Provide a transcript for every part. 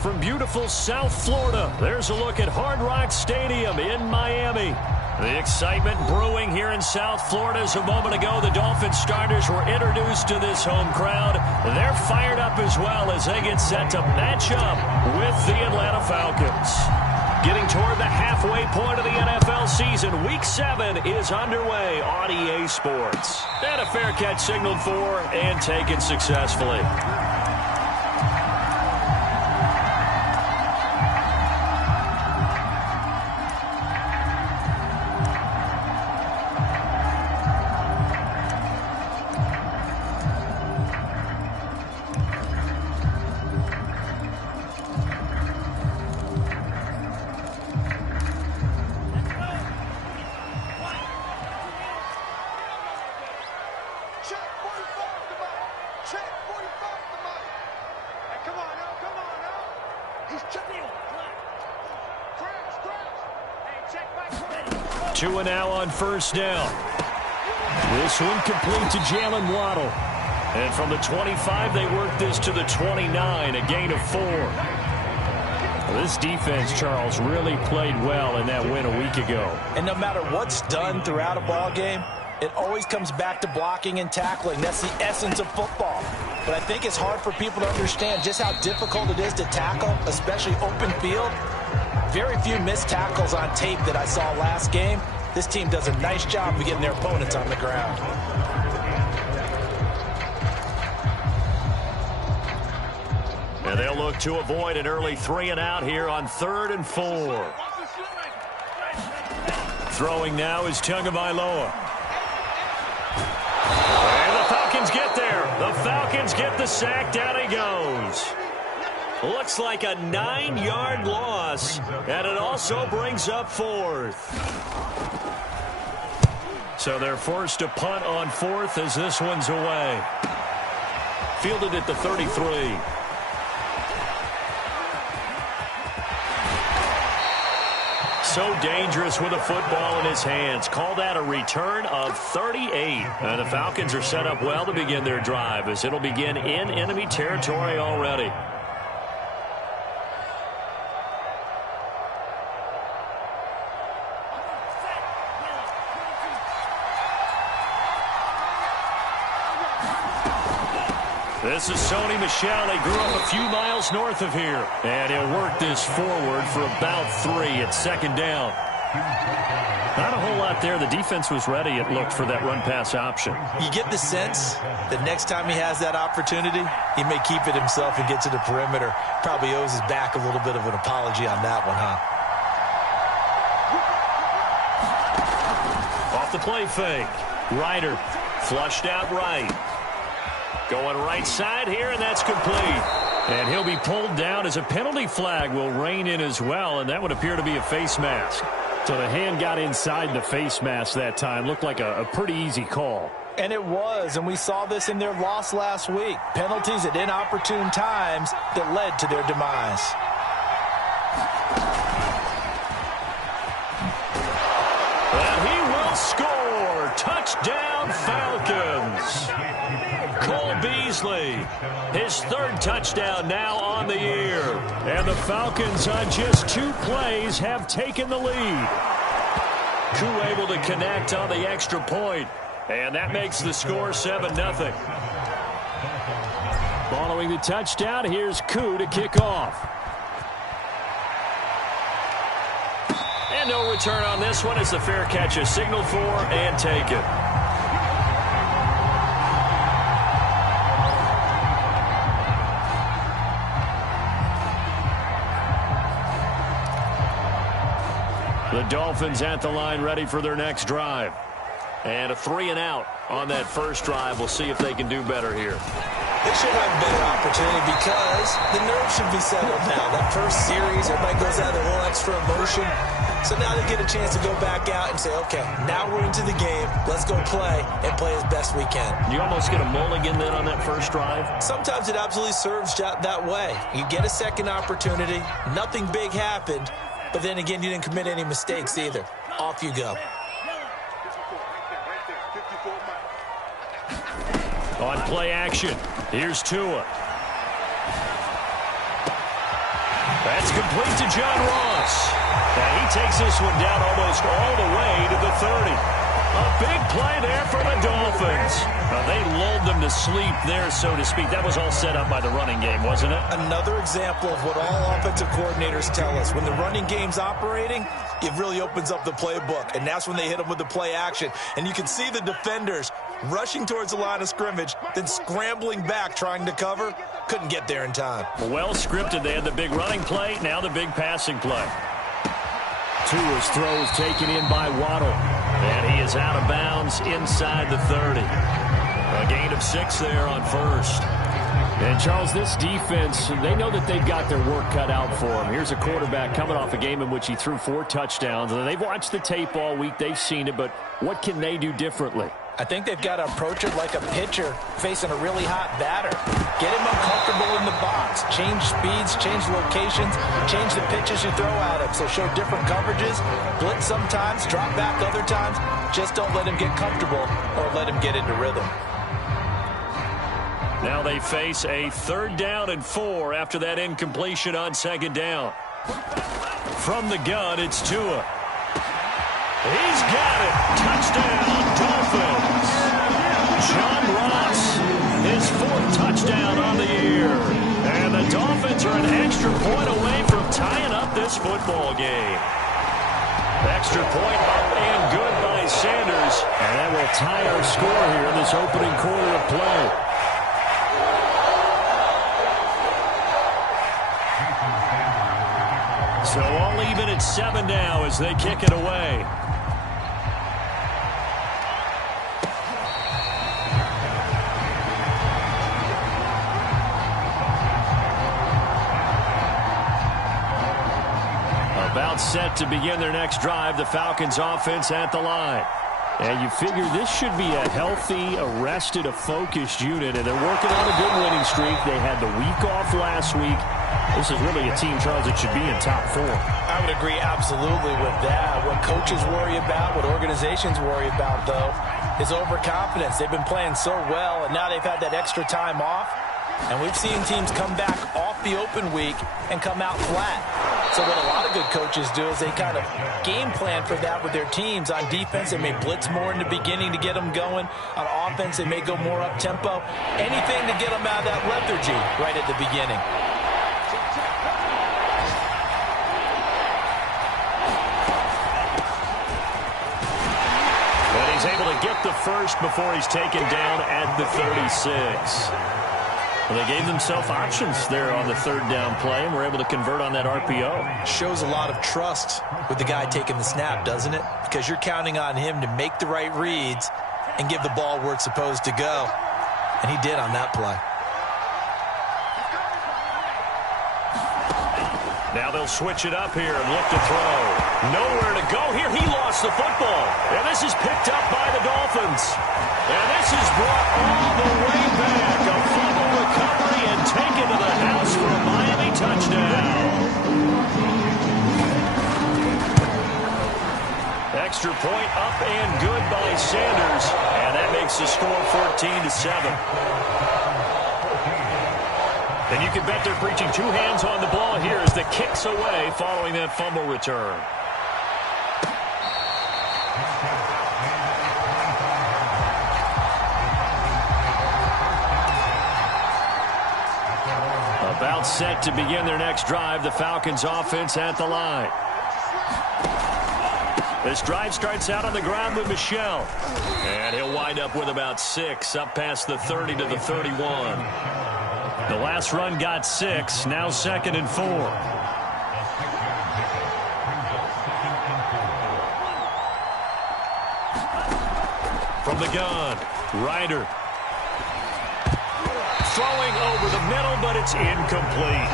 From beautiful South Florida, there's a look at Hard Rock Stadium in Miami. The excitement brewing here in South Florida as a moment ago the Dolphins starters were introduced to this home crowd. They're fired up as well as they get set to match up with the Atlanta Falcons. Getting toward the halfway point of the NFL season, Week 7 is underway on EA Sports. And a fair catch signaled for and taken successfully. Two and now on first down. This one complete to Jalen Waddle. And from the 25, they work this to the 29, a gain of 4. This defense, Charles, really played well in that win a week ago. And no matter what's done throughout a ball game, it always comes back to blocking and tackling. That's the essence of football. But I think it's hard for people to understand just how difficult it is to tackle, especially open field. Very few missed tackles on tape that I saw last game. This team does a nice job of getting their opponents on the ground. And they'll look to avoid an early 3 and out here on 3rd and 4. Throwing now is Tagovailoa. And the Falcons get there. The Falcons get the sack. Down he goes. Looks like a 9-yard loss, and it also brings up 4th. So they're forced to punt on 4th as this one's away. Fielded at the 33. So dangerous with a football in his hands. Call that a return of 38. And the Falcons are set up well to begin their drive as it'll begin in enemy territory already. This is Sony Michel. He grew up a few miles north of here. And he'll work this forward for about 3 at 2nd down. Not a whole lot there. The defense was ready, it looked, for that run-pass option. You get the sense that next time he has that opportunity, he may keep it himself and get to the perimeter. Probably owes his back a little bit of an apology on that one, huh? Off the play fake. Ryder flushed out right. Going right side here, and that's complete. And he'll be pulled down as a penalty flag will rein in as well, and that would appear to be a face mask. So the hand got inside the face mask that time. Looked like a pretty easy call. And it was, and we saw this in their loss last week. Penalties at inopportune times that led to their demise. And he will score. Touchdown, Falcons. Cole Beasley, his 3rd touchdown now on the year. And the Falcons on just 2 plays have taken the lead. Koo able to connect on the extra point. And that makes the score 7-0. Following the touchdown, here's Koo to kick off. And no return on this one as the fair catch is signaled for and taken. The Dolphins at the line ready for their next drive. And a 3 and out on that first drive. We'll see if they can do better here. They should have a better opportunity because the nerves should be settled now. That first series, everybody goes out with a little extra emotion. So now they get a chance to go back out and say, okay, now we're into the game. Let's go play and play as best we can. You almost get a mulligan then on that first drive? Sometimes it absolutely serves that way. You get a second opportunity. Nothing big happened. But then again, you didn't commit any mistakes either. Off you go. On play action, here's Tua. That's complete to John Ross. And he takes this one down almost all the way to the 30. A big play there for the Dolphins. They lulled them to sleep there, so to speak. That was all set up by the running game, wasn't it? Another example of what all offensive coordinators tell us. When the running game's operating, it really opens up the playbook, and that's when they hit them with the play action. And you can see the defenders rushing towards the line of scrimmage, then scrambling back trying to cover. Couldn't get there in time. Well scripted. They had the big running play, now the big passing play. Tua's throw is taken in by Waddle. And he is out of bounds inside the 30. A gain of 6 there on first. And, Charles, this defense, they know that they've got their work cut out for them. Here's a quarterback coming off a game in which he threw 4 touchdowns. And they've watched the tape all week. They've seen it. But what can they do differently? I think they've got to approach it like a pitcher facing a really hot batter. Get him uncomfortable in the box. Change speeds, change locations, change the pitches you throw at him. So show different coverages, blitz sometimes, drop back other times. Just don't let him get comfortable or let him get into rhythm. Now they face a 3rd down and 4 after that incompletion on 2nd down. From the gun, it's Tua. He's got it. Touchdown, Dolphins. John Ross, his 4th touchdown on the year. And the Dolphins are an extra point away from tying up this football game. Extra point up and good by Sanders. And that will tie our score here in this opening quarter of play. So all even at 7 now as they kick it away. About set to begin their next drive, the Falcons offense at the line. And you figure this should be a healthy, a focused unit, and they're working on a good winning streak. They had the week off last week. This is really a team, Charles, that should be in top 4. I would agree absolutely with that. What coaches worry about, what organizations worry about, though, is overconfidence. They've been playing so well, and now they've had that extra time off. And we've seen teams come back off the open week and come out flat. So what a lot of good coaches do is they kind of game plan for that with their teams. On defense, they may blitz more in the beginning to get them going. On offense, they may go more up-tempo. Anything to get them out of that lethargy right at the beginning. But he's able to get the first before he's taken down at the 36. Well, they gave themselves options there on the 3rd down play and were able to convert on that RPO. Shows a lot of trust with the guy taking the snap, doesn't it? Because you're counting on him to make the right reads and give the ball where it's supposed to go. And he did on that play. Now they'll switch it up here and look to throw. Nowhere to go here. He lost the football. And this is picked up by the Dolphins. And this is brought all the way back. A fumble recovery and taken to the house for a Miami touchdown. Extra point up and good by Sanders. And that makes the score 14-7. And you can bet they're preaching 2 hands on the ball here as the kick's away following that fumble return. About set to begin their next drive, the Falcons offense at the line. This drive starts out on the ground with Michel. And he'll wind up with about 6 up past the 30 to the 31. The last run got 6, now 2nd and 4. From the gun, Ryder. Throwing over the middle, but it's incomplete.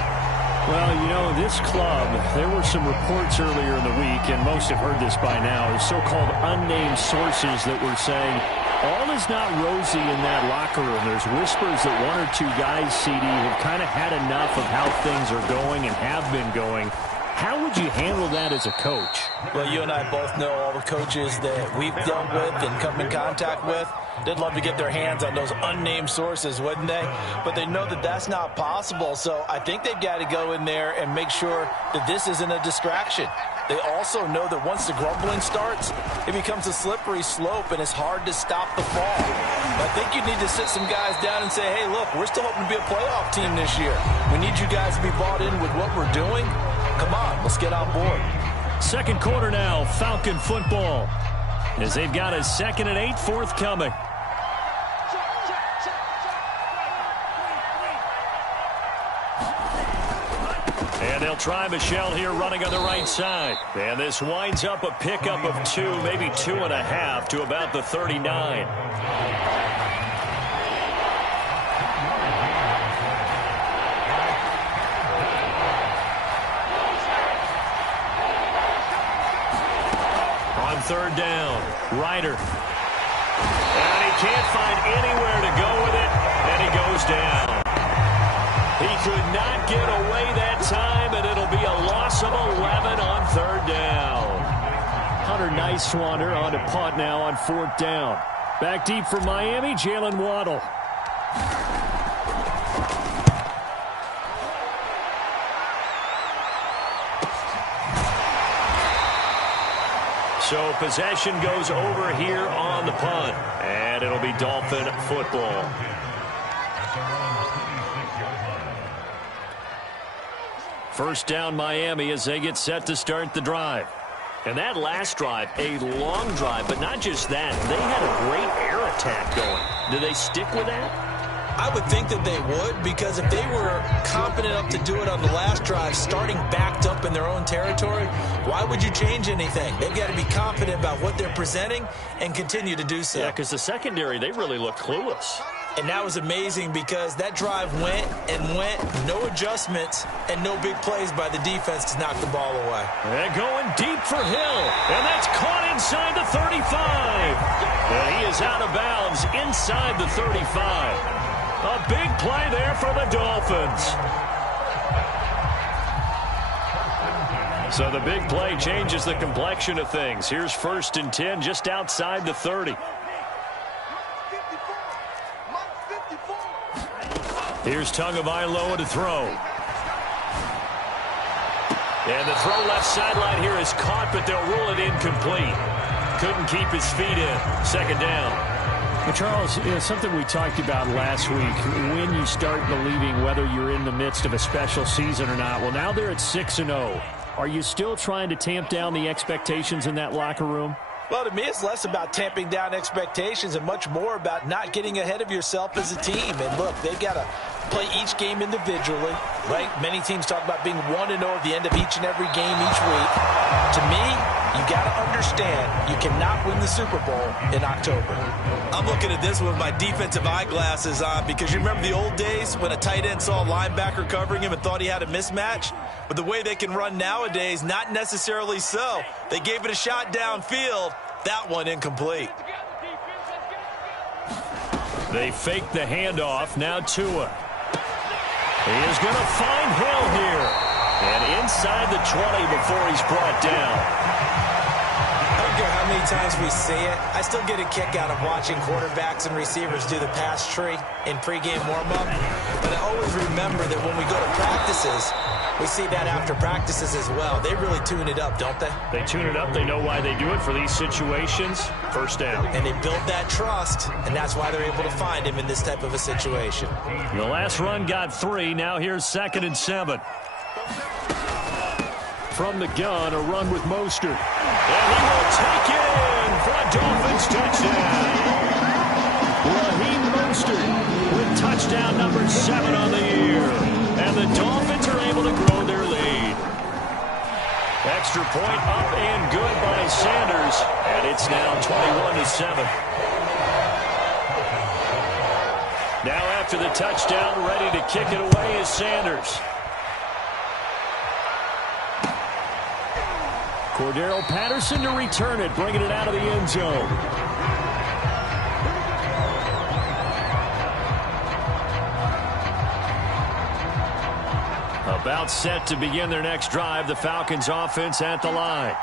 Well, you know, this club, there were some reports earlier in the week, and most have heard this by now, so-called unnamed sources that were saying all is not rosy in that locker room. There's whispers that 1 or 2 guys, CD, have kind of had enough of how things are going and have been going. How would you handle that as a coach? Well, you and I both know all the coaches that we've dealt with and come in contact with. They'd love to get their hands on those unnamed sources, wouldn't they? But they know that that's not possible, so I think they've got to go in there and make sure that this isn't a distraction. They also know that once the grumbling starts, it becomes a slippery slope, and it's hard to stop the fall. I think you need to sit some guys down and say, hey, look, we're still hoping to be a playoff team this year. We need you guys to be bought in with what we're doing. Come on, let's get on board. Second quarter now, Falcon football, as they've got a 2nd and 8 forthcoming. And they'll try Michelle here running on the right side. And this winds up a pickup of 2, maybe 2.5 to about the 39. On 3rd down, Ryder. And he can't find anywhere to go with it, and he goes down. He could not get away that time, and it'll be a loss of 11 on 3rd down. Hunter Nicewander on a punt now on 4th down. Back deep for Miami, Jalen Waddle. So possession goes over here on the punt, and it'll be Dolphin football. First down Miami as they get set to start the drive. And that last drive, a long drive, but not just that. They had a great air attack going. Do they stick with that? I would think that they would, because if they were confident enough to do it on the last drive, starting backed up in their own territory, why would you change anything? They've got to be confident about what they're presenting and continue to do so. Yeah, because the secondary, they really looked clueless. And that was amazing because that drive went and went, no adjustments, and no big plays by the defense to knock the ball away. And going deep for Hill, and that's caught inside the 35. And he is out of bounds inside the 35. A big play there for the Dolphins. So the big play changes the complexion of things. Here's 1st and 10 just outside the 30. Here's Tagovailoa to throw. And the throw left sideline here is caught, but they'll rule it incomplete. Couldn't keep his feet in. 2nd down. But Charles, something we talked about last week, when you start believing whether you're in the midst of a special season or not. Well, now they're at 6-0. Are you still trying to tamp down the expectations in that locker room? Well, to me, it's less about tamping down expectations and much more about not getting ahead of yourself as a team. And look, they've got to play each game individually, right? Many teams talk about being 1-0 at the end of each and every game each week. To me, you got to understand you cannot win the Super Bowl in October. I'm looking at this with my defensive eyeglasses on because you remember the old days when a tight end saw a linebacker covering him and thought he had a mismatch? But the way they can run nowadays, not necessarily so. They gave it a shot downfield. That one incomplete. They fake the handoff. Now Tua. He is going to find Hill here. And inside the 20 before he's brought down. I don't care how many times we see it. I still get a kick out of watching quarterbacks and receivers do the pass tree in pregame warm-up. But I always remember that when we go to practices, we see that after practices as well. They really tune it up, don't they? They tune it up. They know why they do it for these situations. 1st down. And they build that trust, and that's why they're able to find him in this type of a situation. The last run got 3. Now here's 2nd and 7. From the gun, a run with Mostert. And he will take it in for a Dolphins touchdown. Raheem Mostert with touchdown number 7 on the year. And the Dolphins are able to grow their lead. Extra point up and good by Sanders. And it's now 21-7. Now after the touchdown, ready to kick it away is Sanders. Cordero Patterson to return it, bringing it out of the end zone. About set to begin their next drive, the Falcons offense at the line.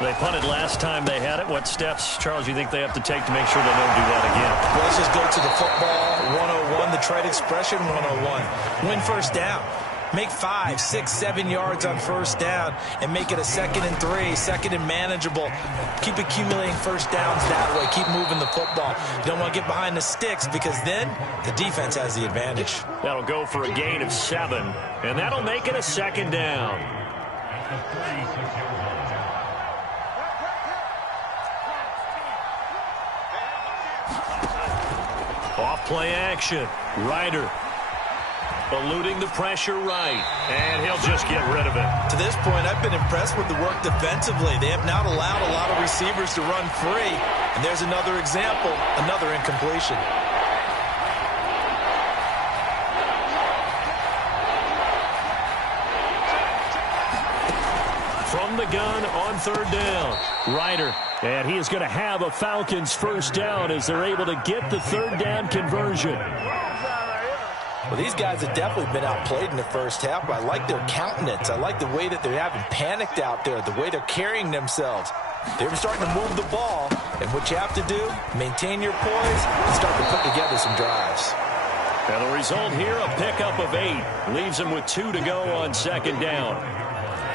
They punted last time they had it. What steps, Charles, you think they have to take to make sure they don't do that again? Well, let's just go to the football 101, the trade expression 101. Win first down. Make 5, 6, 7 yards on first down and make it a 2nd and 3, 2nd and manageable. Keep accumulating first downs that way. Keep moving the football. You don't want to get behind the sticks because then the defense has the advantage. That'll go for a gain of 7, and that'll make it a 2nd down. Off play action. Ryder eluding the pressure right, and he'll just get rid of it. To this point, I've been impressed with the work defensively. They have not allowed a lot of receivers to run free, and there's another example, another incompletion. From the gun on 3rd down, Ryder, and he is going to have a Falcons first down as they're able to get the 3rd down conversion. Well, these guys have definitely been outplayed in the first half, but I like their countenance. I like the way that they haven't panicked out there, the way they're carrying themselves. They're starting to move the ball, and what you have to do, maintain your poise and start to put together some drives. And the result here, a pickup of 8. Leaves them with 2 to go on 2nd down.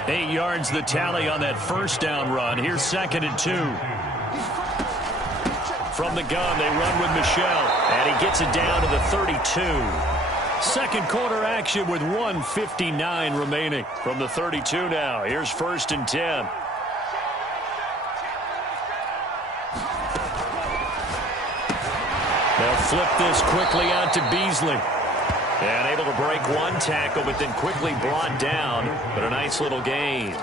8 yards the tally on that first down run. Here's 2nd and 2. From the gun, they run with Michelle, and he gets it down to the 32. Second quarter action with 1:59 remaining. From the 32 now, here's 1st and 10. They'll flip this quickly out to Beasley. And able to break one tackle, but then quickly brought down. But a nice little gain.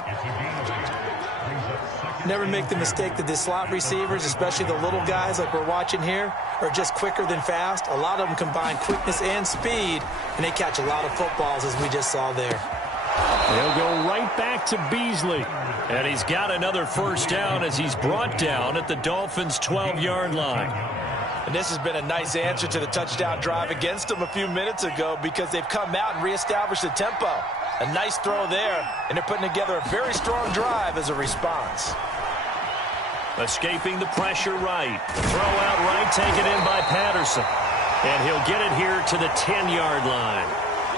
Never make the mistake that the slot receivers, especially the little guys like we're watching here, are just quicker than fast. A lot of them combine quickness and speed, and they catch a lot of footballs, as we just saw there. He'll go right back to Beasley. And he's got another first down as he's brought down at the Dolphins' 12-yard line. And this has been a nice answer to the touchdown drive against them a few minutes ago because they've come out and reestablished the tempo. A nice throw there, and they're putting together a very strong drive as a response. Escaping the pressure right. Throw out right, taken in by Patterson. And he'll get it here to the 10-yard line.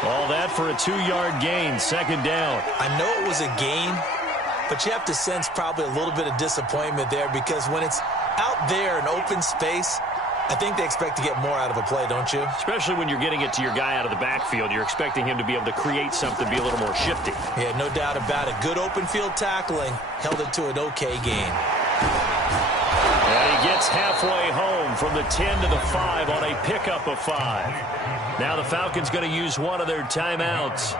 All that for a 2-yard gain, 2nd down. I know it was a gain, but you have to sense probably a little bit of disappointment there because when it's out there in open space, I think they expect to get more out of a play, don't you? Especially when you're getting it to your guy out of the backfield. You're expecting him to be able to create something, be a little more shifty. Yeah, no doubt about it. Good open field tackling. Held it to an okay gain. And he gets halfway home from the 10 to the 5 on a pickup of 5. Now the Falcons going to use one of their timeouts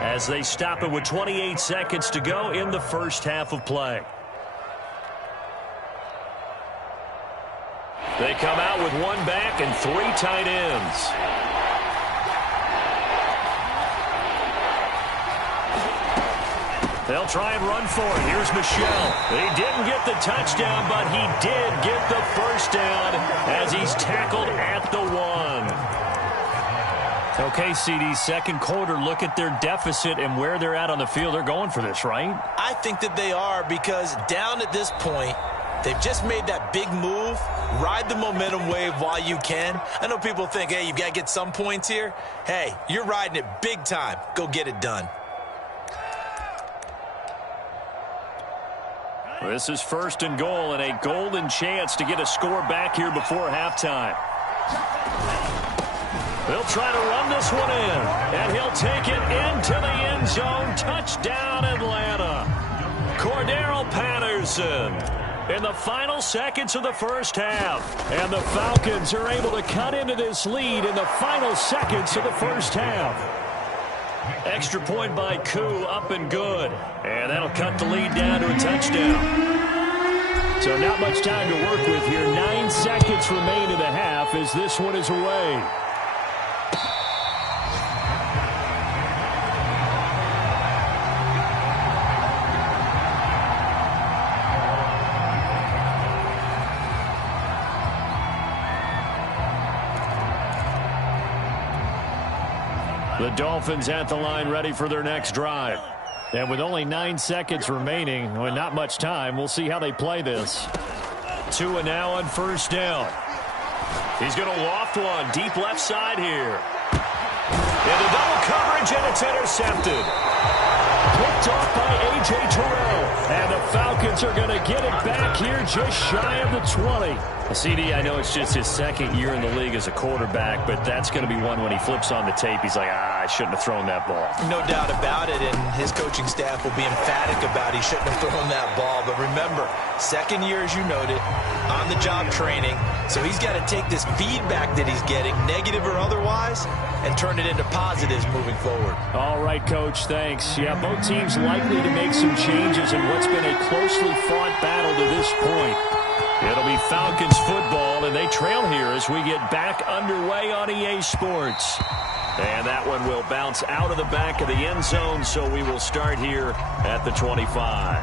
as they stop it with 28 seconds to go in the first half of play. They come out with 1 back and 3 tight ends. They'll try and run for it. Here's Michelle. He didn't get the touchdown, but he did get the first down as he's tackled at the 1. Okay, CD, second quarter, look at their deficit and where they're at on the field. They're going for this, right? I think that they are because down at this point, they've just made that big move. Ride the momentum wave while you can. I know people think, hey, you've got to get some points here. Hey, you're riding it big time. Go get it done. This is 1st and goal and a golden chance to get a score back here before halftime. They'll try to run this one in, and he'll take it into the end zone. Touchdown, Atlanta. Cordero Patterson in the final seconds of the first half. And the Falcons are able to cut into this lead in the final seconds of the first half. Extra point by Koo, up and good. And that'll cut the lead down to a touchdown. So not much time to work with here. 9 seconds remain in the half as this one is away. The Dolphins at the line ready for their next drive. And with only 9 seconds remaining, well, not much time, we'll see how they play this. Tua now on first down. He's going to loft one deep left side here. Into double coverage, and it's intercepted. Picked off by A.J. Terrell. And the Falcons are going to get it back here just shy of the 20. CD, I know it's just his second year in the league as a quarterback, but that's going to be one when he flips on the tape. He's like, I shouldn't have thrown that ball. No doubt about it, and his coaching staff will be emphatic about he shouldn't have thrown that ball. But remember, second year, as you noted, on-the-job training. So he's got to take this feedback that he's getting, negative or otherwise, and turn it into positives moving forward. All right, Coach, thanks. Yeah, both teams likely to make some changes in what's been a closely fought battle to this point. It'll be Falcons football, and they trail here as we get back underway on EA Sports. And that one will bounce out of the back of the end zone, so we will start here at the 25.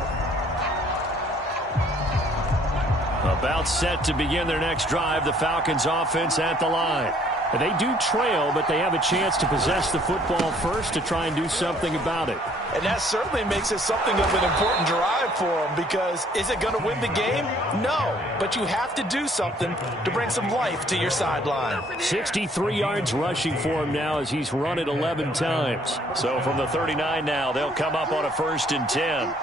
About set to begin their next drive, the Falcons offense at the line. They do trail, but they have a chance to possess the football first to try and do something about it. And that certainly makes it something of an important drive for them, because is it going to win the game? No, but you have to do something to bring some life to your sideline. 63 yards rushing for him now as he's run it 11 times. So from the 39 now, they'll come up on a 1st and 10.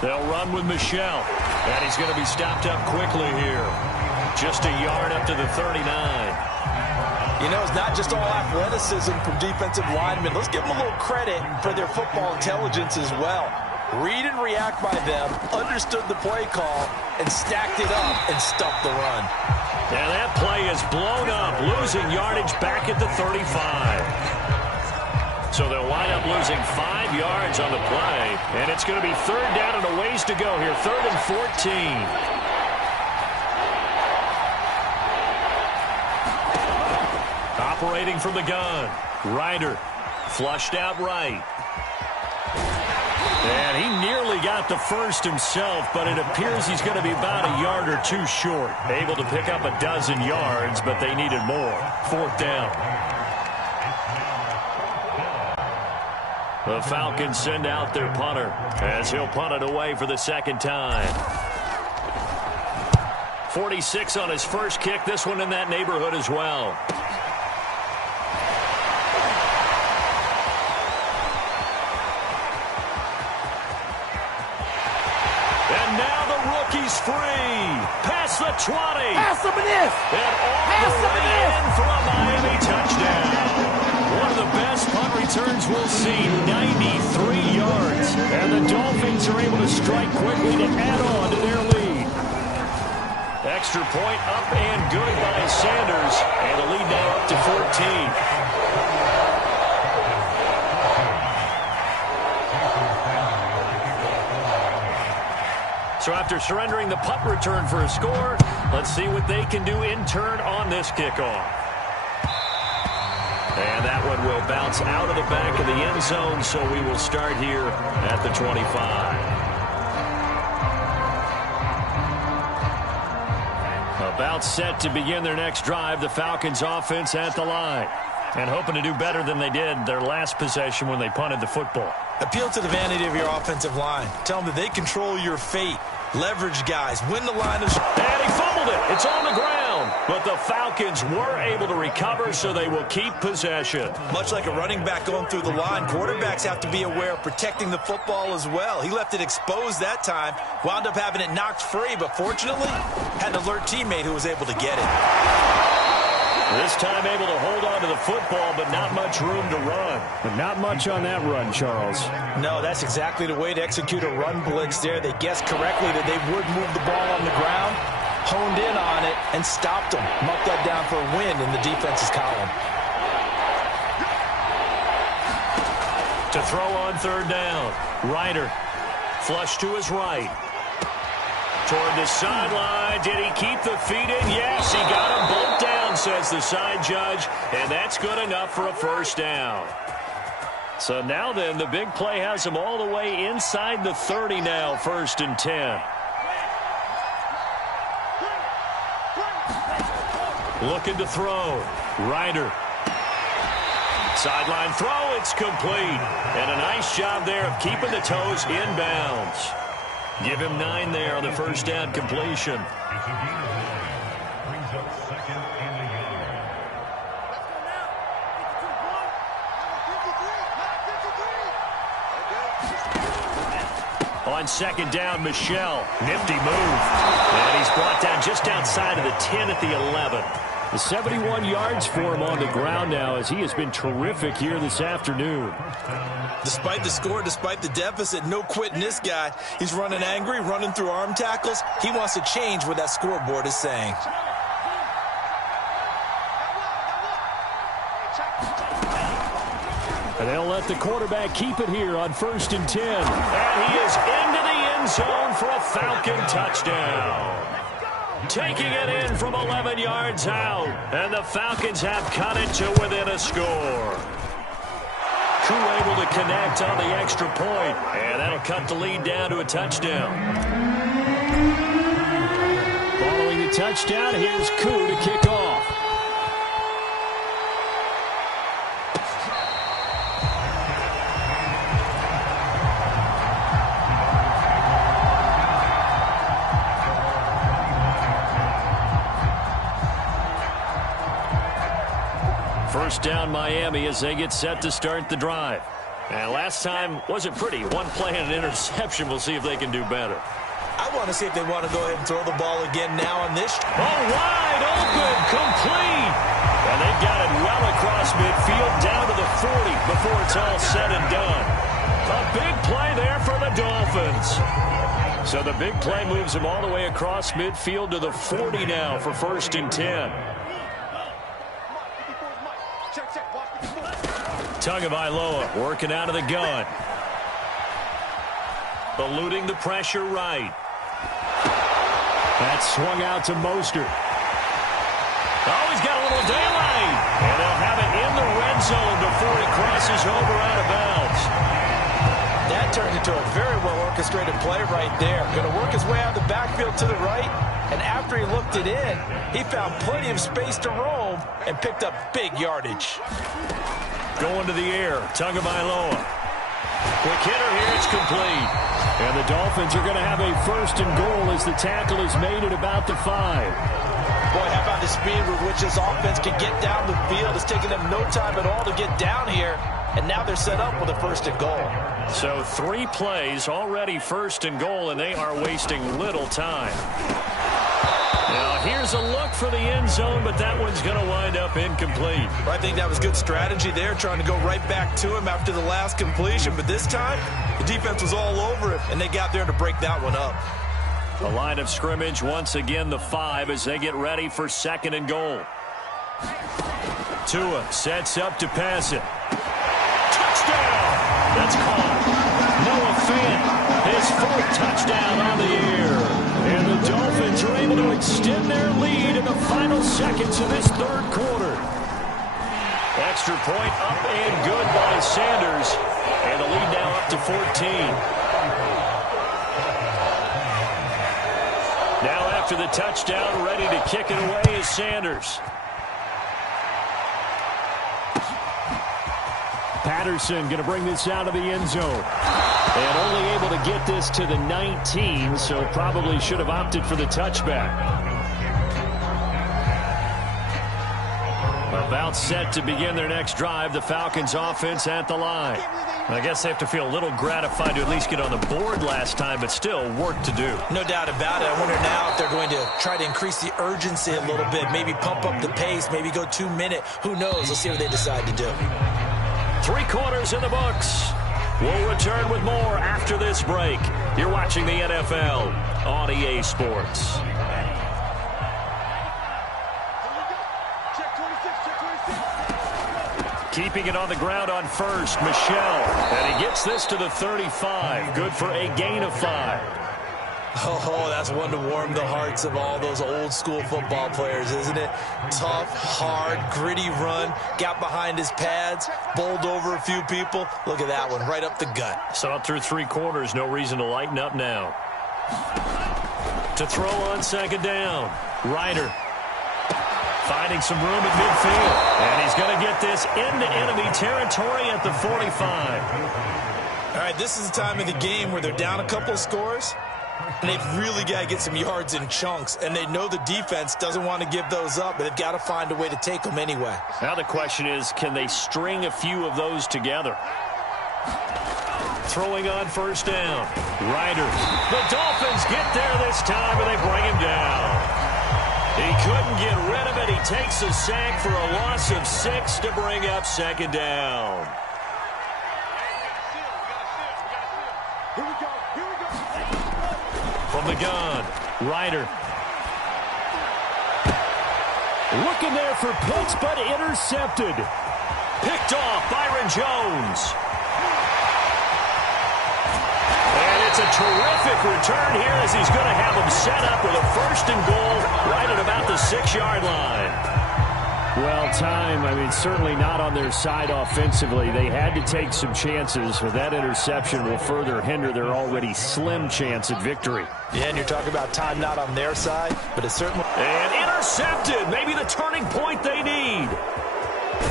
They'll run with Michelle, and he's going to be stopped up quickly here. Just a yard up to the 39. You know, it's not just all athleticism from defensive linemen. Let's give them a little credit for their football intelligence as well. Read and react by them, understood the play call, and stacked it up and stuffed the run. And that play is blown up, losing yardage back at the 35. So they'll wind up losing 5 yards on the play. And it's going to be 3rd down and a ways to go here. 3rd and 14. Operating from the gun. Ryder flushed out right. And he nearly got the first himself, but it appears he's going to be about a yard or two short. Able to pick up a dozen yards, but they needed more. 4th down. The Falcons send out their punter as he'll punt it away for the 2nd time. 46 on his first kick. This one in that neighborhood as well. And now the rookie's free. Past the 20. Pass him this. And all the way in for a Miami touchdown. One of the best punt returns we'll see, 93 yards. And the Dolphins are able to strike quickly to add on to their lead. Extra point up and good by Sanders. And the lead now up to 14. So after surrendering the punt return for a score, let's see what they can do in turn on this kickoff. And that one will bounce out of the back of the end zone, so we will start here at the 25. About set to begin their next drive, the Falcons offense at the line. And hoping to do better than they did their last possession when they punted the football. Appeal to the vanity of your offensive line. Tell them that they control your fate. Leverage guys. Win the line of... And he fumbled it. It's on the ground. But the Falcons were able to recover, so they will keep possession. Much like a running back going through the line, quarterbacks have to be aware of protecting the football as well. He left it exposed that time. Wound up having it knocked free, but fortunately, had an alert teammate who was able to get it. This time able to hold on to the football, but not much room to run. But not much on that run, Charles. No, that's exactly the way to execute a run blitz there. They guessed correctly that they would move the ball on the ground, honed in on it, and stopped them. Marked that down for a win in the defense's column. To throw on 3rd down. Ryder flush to his right. Toward the sideline. Did he keep the feet in? Yes, he got them both down, says the side judge. And that's good enough for a 1st down. So now then, the big play has him all the way inside the 30 now, 1st and 10. Looking to throw. Ryder. Sideline throw, it's complete. And a nice job there of keeping the toes in bounds. Give him 9 there on the first down completion. On second down, Michel. Nifty move. And he's brought down just outside of the 10 at the 11. The 71 yards for him on the ground now as he has been terrific here this afternoon. Despite the score, despite the deficit, no quitting this guy. He's running angry, running through arm tackles. He wants to change what that scoreboard is saying. And they'll let the quarterback keep it here on 1st and 10. And he is into the end zone for a Falcon touchdown. Taking it in from 11 yards out. And the Falcons have cut it to within a score. Crew able to connect on the extra point. And that'll cut the lead down to a touchdown. Following the touchdown, here's Koo to kick off. First down Miami as they get set to start the drive. And last time wasn't pretty. One play and an interception. We'll see if they can do better. I want to see if they want to go ahead and throw the ball again now on this. Oh, wide open, complete. And they've got it well across midfield down to the 40 before it's all said and done. A big play there for the Dolphins. So the big play moves them all the way across midfield to the 40 now for 1st and 10. Tagovailoa working out of the gun. Eluding the pressure right. That swung out to Mostert. Oh, he's got a little daylight. And they'll have it in the red zone before he crosses over out of bounds. That turned into a very well-orchestrated play right there. Going to work his way out of the backfield to the right. And after he looked it in, he found plenty of space to roam and picked up big yardage. Going to the air, Tagovailoa. Quick hitter here, it's complete. And the Dolphins are going to have a 1st and goal as the tackle is made at about the 5. Boy, how about the speed with which this offense can get down the field? It's taking them no time at all to get down here. And now they're set up with a 1st and goal. So 3 plays, already 1st and goal, and they are wasting little time. Now here's a look for the end zone, but that one's going to wind up incomplete. I think that was good strategy there, trying to go right back to him after the last completion. But this time, the defense was all over it, and they got there to break that one up. The line of scrimmage, once again, the 5 as they get ready for 2nd and goal. Tua sets up to pass it. Touchdown! That's caught. Noah Fant, his 4th touchdown on the year. And the Dolphins are able to extend their lead in the final seconds of this 3rd quarter. Extra point up and good by Sanders. And the lead now up to 14. Now after the touchdown, ready to kick it away is Sanders. Patterson going to bring this out of the end zone. And only able to get this to the 19, so probably should have opted for the touchback. About set to begin their next drive, the Falcons offense at the line. I guess they have to feel a little gratified to at least get on the board last time, but still work to do. No doubt about it. I wonder now if they're going to try to increase the urgency a little bit, maybe pump up the pace, maybe go 2-minute. Who knows? Let's see what they decide to do. 3 quarters in the books. We'll return with more after this break. You're watching the NFL on EA Sports. Keeping it on the ground on 1st, Michel. And he gets this to the 35. Good for a gain of 5. Oh, that's one to warm the hearts of all those old school football players, isn't it? Tough, hard, gritty run, got behind his pads, bowled over a few people. Look at that one, right up the gut. Saw it through 3 quarters, no reason to lighten up now. To throw on 2nd down, Ryder. Finding some room at midfield. And he's going to get this into enemy territory at the 45. All right, this is the time of the game where they're down a couple of scores, and they've really got to get some yards in chunks, and they know the defense doesn't want to give those up, but they've got to find a way to take them anyway. Now the question is, can they string a few of those together? Throwing on first down. Ryder. The Dolphins get there this time, and they bring him down. He couldn't get rid of it. He takes a sack for a loss of 6 to bring up second down. From the gun, Ryder. Looking there for Pitts, but intercepted. Picked off Byron Jones. And it's a terrific return here as he's going to have him set up with a first and goal right at about the 6-yard line. Well, time, certainly not on their side offensively. They had to take some chances, but that interception will further hinder their already slim chance at victory. Yeah, and you're talking about time not on their side, but it's certainly... And intercepted, maybe the turning point they need.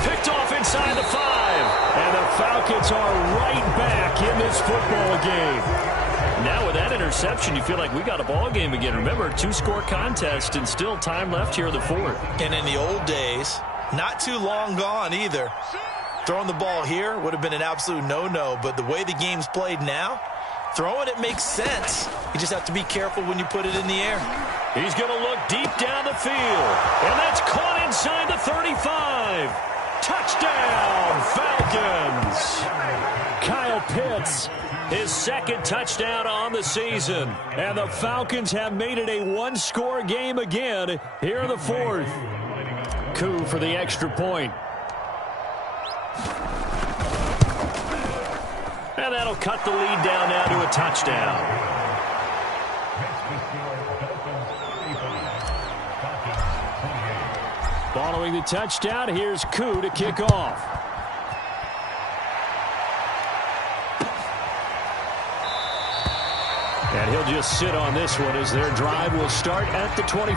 Picked off inside the 5. And the Falcons are right back in this football game. Now with that interception, you feel like we got a ball game again. Remember, 2-score contest and still time left here in the 4th. And in the old days, not too long gone either, throwing the ball here would have been an absolute no-no. But the way the game's played now, throwing it makes sense. You just have to be careful when you put it in the air. He's going to look deep down the field. And that's caught inside the 35. Touchdown, Falcons. Kyle Pitts, his second touchdown on the season. And the Falcons have made it a 1-score game again here in the 4th. Coup for the extra point. And that'll cut the lead down now to a touchdown. Following the touchdown, here's Coup to kick off. And he'll just sit on this one as their drive will start at the 25.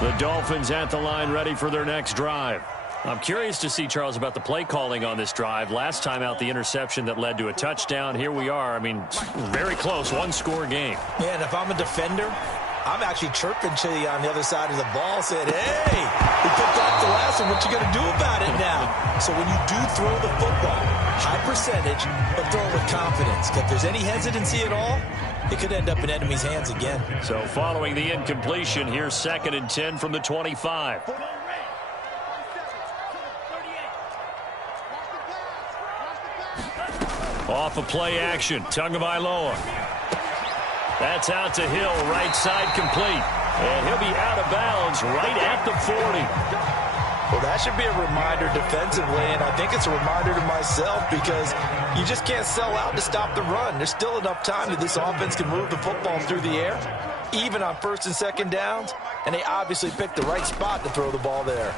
The Dolphins at the line ready for their next drive. I'm curious to see, Charles, about the play calling on this drive. Last time out, the interception that led to a touchdown. Here we are. Very close, 1-score game. Yeah, and if I'm a defender, I'm actually chirping to you on the other side of the ball, saying, hey, we picked off the last one. What you going to do about it now? So when you do throw the football, high percentage, but throw it with confidence. If there's any hesitancy at all, it could end up in enemy's hands again. So following the incompletion, here's 2nd and 10 from the 25. Off of play action, Tagovailoa. That's out to Hill, right side complete. And he'll be out of bounds right at the 40. Well, that should be a reminder defensively, and I think it's a reminder to myself because you just can't sell out to stop the run. There's still enough time that this offense can move the football through the air, even on 1st and 2nd downs, and they obviously picked the right spot to throw the ball there.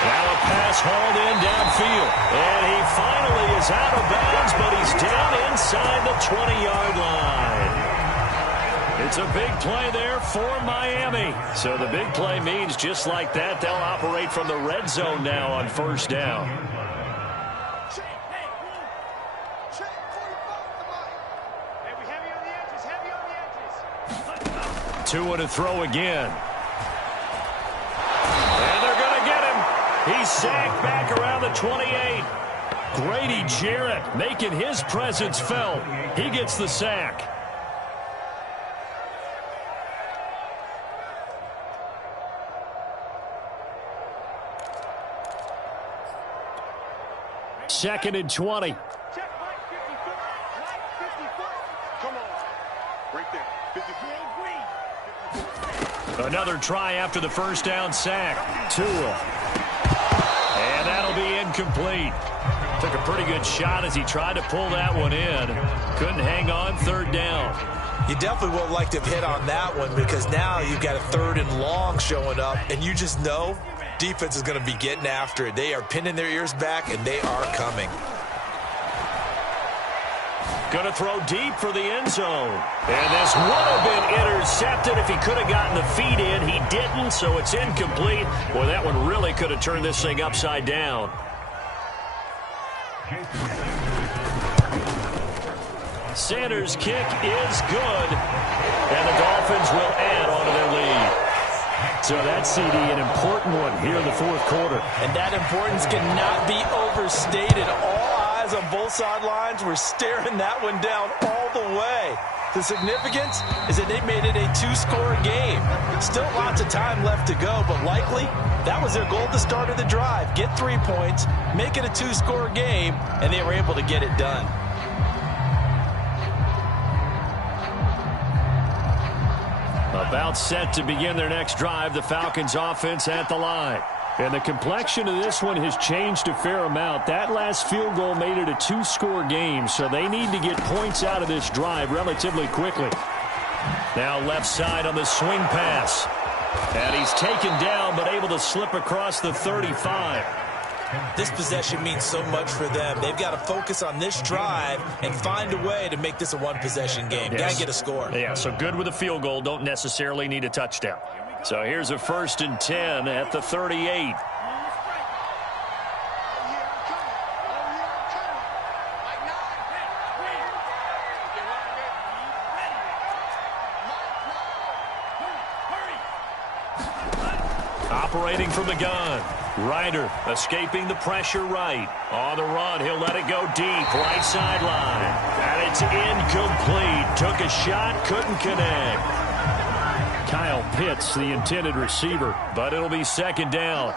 Now a pass hauled in downfield. And he finally is out of bounds, but he's down inside the 20-yard line. It's a big play there for Miami. So the big play means just like that, they'll operate from the red zone now on 1st down. Tua to throw again. He's sacked back around the 28. Grady Jarrett making his presence felt. He gets the sack. Second and 20. Another try after the first down sack. Tua. And that'll be incomplete. Took a pretty good shot as he tried to pull that one in. Couldn't hang on, 3rd down. You definitely would have liked to have hit on that one because now you've got a 3rd and long showing up, and you just know defense is going to be getting after it. They are pinning their ears back, and they are coming. Going to throw deep for the end zone. And this would have been intercepted if he could have gotten the feet in. He didn't, so it's incomplete. Boy, that one really could have turned this thing upside down. Sanders' kick is good, and the Dolphins will add on to their lead. So that CD, an important one here in the fourth quarter. And that importance cannot be overstated. All eyes on both sidelines were staring that one down all the way. The significance is that they made it a two-score game. Still lots of time left to go, but likely that was their goal at the start of the drive. Get 3 points, make it a two-score game, and they were able to get it done. About set to begin their next drive, the Falcons offense at the line. And the complexion of this one has changed a fair amount. That last field goal made it a two-score game, so they need to get points out of this drive relatively quickly. Now left side on the swing pass. And he's taken down but able to slip across the 35. This possession means so much for them. They've got to focus on this drive and find a way to make this a one-possession game. Yes. Got to get a score. Yeah, so good with a field goal. Don't necessarily need a touchdown. So here's a 1st and 10 at the 38. Operating from the gun. Ryder escaping the pressure right. On the run, he'll let it go deep. Right sideline. And it's incomplete. Took a shot, couldn't connect. Kyle Pitts, the intended receiver, but it'll be 2nd down.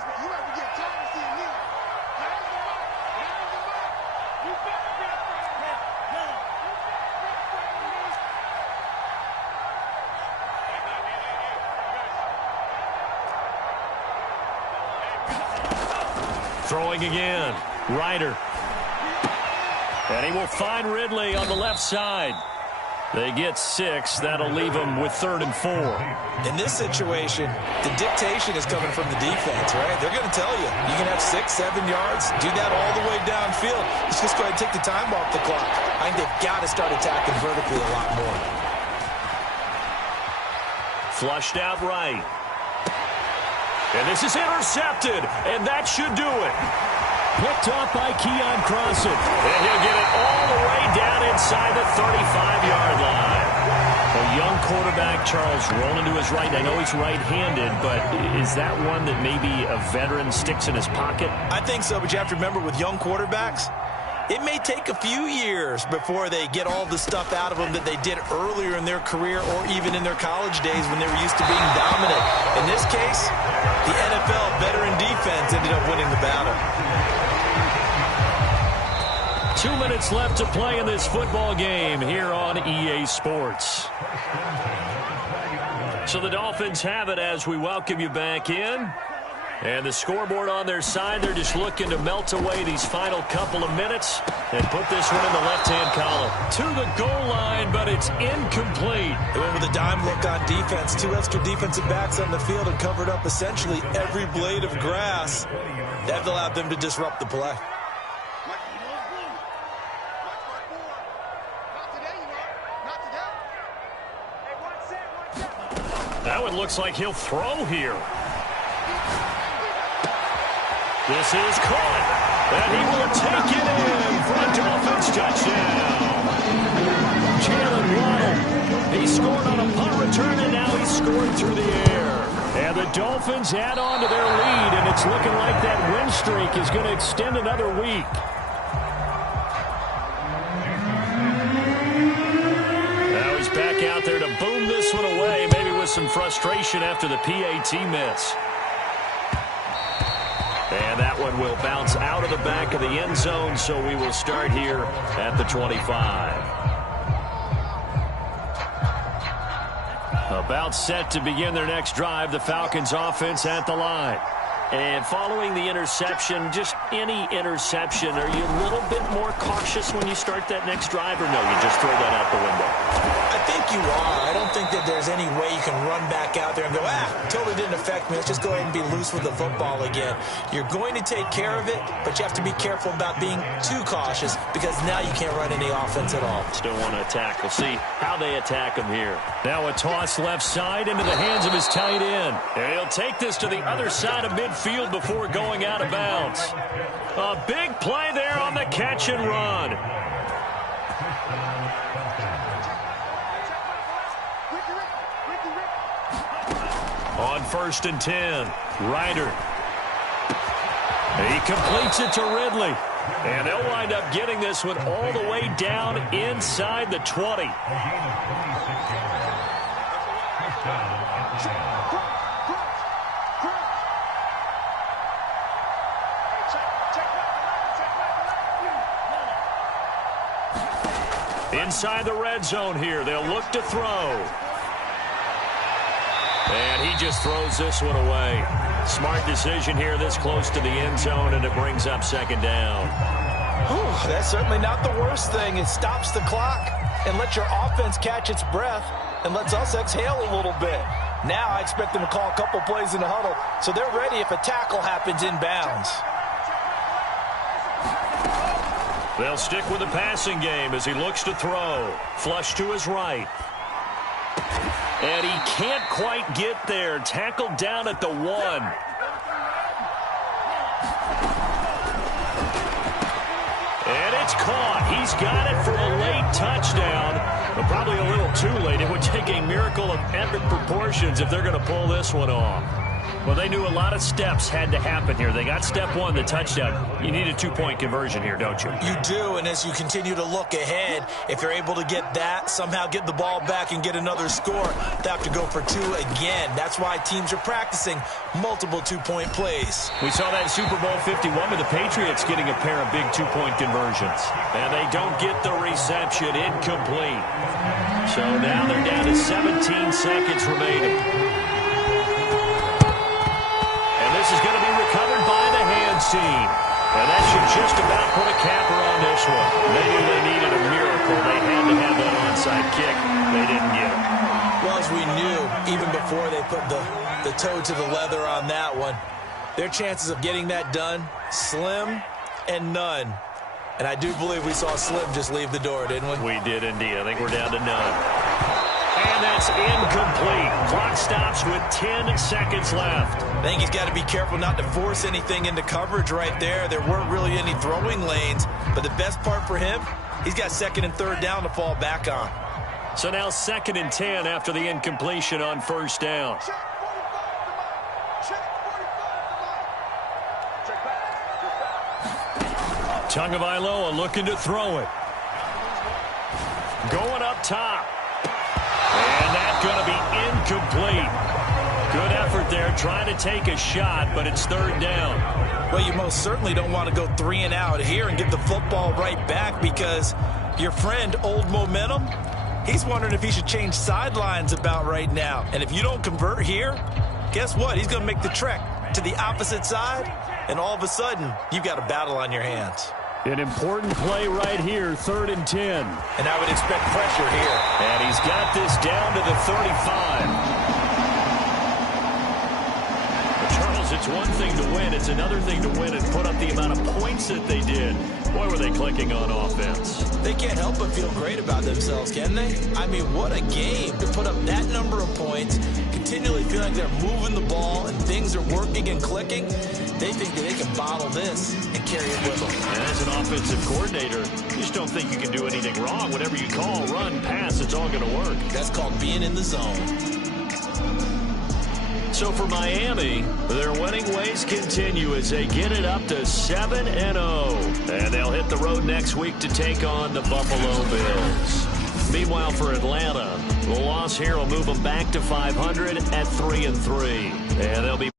Throwing again. Ryder. And he will find Ridley on the left side. They get 6. That'll leave them with 3rd and 4. In this situation, the dictation is coming from the defense, right? They're going to tell you, you can have 6, 7 yards, do that all the way downfield. Let's just go ahead and take the time off the clock. I think they've got to start attacking vertically a lot more. Flushed out right. And this is intercepted, and that should do it. Picked off by Keon Crossan. And he'll get it all the way down inside the 35-yard line. A young quarterback, Charles, rolling to his right. I know he's right-handed, but is that one that maybe a veteran sticks in his pocket? I think so, but you have to remember with young quarterbacks, it may take a few years before they get all the stuff out of them that they did earlier in their career or even in their college days when they were used to being dominant. In this case, the NFL veteran defense ended up winning the battle. 2 minutes left to play in this football game here on EA Sports. So the Dolphins have it as we welcome you back in. And the scoreboard on their side, they're just looking to melt away these final couple of minutes and put this one in the left-hand column. To the goal line, but it's incomplete. They went with a dime look on defense. 2 extra defensive backs on the field and covered up essentially every blade of grass. That allowed them to disrupt the play. That one looks like he'll throw here. This is caught, and he will take it in for a Dolphins touchdown. Jalen Waddle, he scored on a punt return, and now he's scored through the air. And the Dolphins add on to their lead, and it's looking like that win streak is going to extend another week. Now he's back out there to boom this one away, maybe with some frustration after the PAT miss. And that one will bounce out of the back of the end zone, so we will start here at the 25. About set to begin their next drive, the Falcons offense at the line. And following the interception, just any interception, are you a little bit more cautious when you start that next drive, or no, you just throw that out the window? I think you are. I don't think that there's any way you can run back out there and go, totally didn't affect me. Let's just go ahead and be loose with the football again. You're going to take care of it, but you have to be careful about being too cautious because now you can't run any offense at all. Still want to attack. We'll see how they attack him here. Now a toss left side into the hands of his tight end. And he'll take this to the other side of midfield before going out of bounds. A big play there on the catch and run. On 1st and 10, Ryder. He completes it to Ridley. And they'll wind up getting this one all the way down inside the 20. Inside the red zone here, they'll look to throw. And he just throws this one away. Smart decision here this close to the end zone, and it brings up 2nd down. That's certainly not the worst thing. It stops the clock and lets your offense catch its breath and lets us exhale a little bit. Now I expect them to call a couple plays in the huddle so they're ready if a tackle happens inbounds. They'll stick with the passing game as he looks to throw. Flush to his right. And he can't quite get there. Tackled down at the 1. And it's caught. He's got it for a late touchdown. But probably a little too late. It would take a miracle of epic proportions if they're going to pull this one off. Well, they knew a lot of steps had to happen here. They got step 1, the touchdown. You need a 2-point conversion here, don't you? You do, and as you continue to look ahead, if you're able to get that, somehow get the ball back and get another score, they have to go for 2 again. That's why teams are practicing multiple 2-point plays. We saw that in Super Bowl 51 with the Patriots getting a pair of big 2-point conversions. And they don't get the reception. Incomplete. So now they're down to 17 seconds remaining. This is going to be recovered by the hands team. And that should just about put a capper on this one. They knew they needed a miracle. They had to have that onside kick. They didn't get it. Well, as we knew, even before they put the toe to the leather on that one, their chances of getting that done, slim and none. And I do believe we saw Slim just leave the door, didn't we? We did indeed. I think we're down to none. And that's incomplete. Clock stops with 10 seconds left. I think he's got to be careful not to force anything into coverage right there. There weren't really any throwing lanes. But the best part for him, he's got 2nd and 3rd down to fall back on. So now 2nd and 10 after the incompletion on 1st down. Tagovailoa looking to throw it. Going up top. And that's going to be incomplete. Good effort there trying to take a shot, but it's 3rd down. Well, you most certainly don't want to go 3 and out here and get the football right back because your friend, Old Momentum, he's wondering if he should change sidelines about right now. And if you don't convert here, guess what? He's going to make the trek to the opposite side, and all of a sudden, you've got a battle on your hands. An important play right here, 3rd and 10. And I would expect pressure here. And he's got this down to the 35. Charles, it's one thing to win. It's another thing to win and put up the amount of points that they did. Boy, were they clicking on offense. They can't help but feel great about themselves, can they? I mean, what a game to put up that number of points, continually feeling like they're moving the ball and things are working and clicking. They think that they can bottle this and carry it with them. And as an offensive coordinator, you just don't think you can do anything wrong. Whatever you call, run, pass, it's all going to work. That's called being in the zone. So for Miami, their winning ways continue as they get it up to 7-0. And they'll hit the road next week to take on the Buffalo Bills. Meanwhile, for Atlanta, the loss here will move them back to 500 at 3-3. And they'll be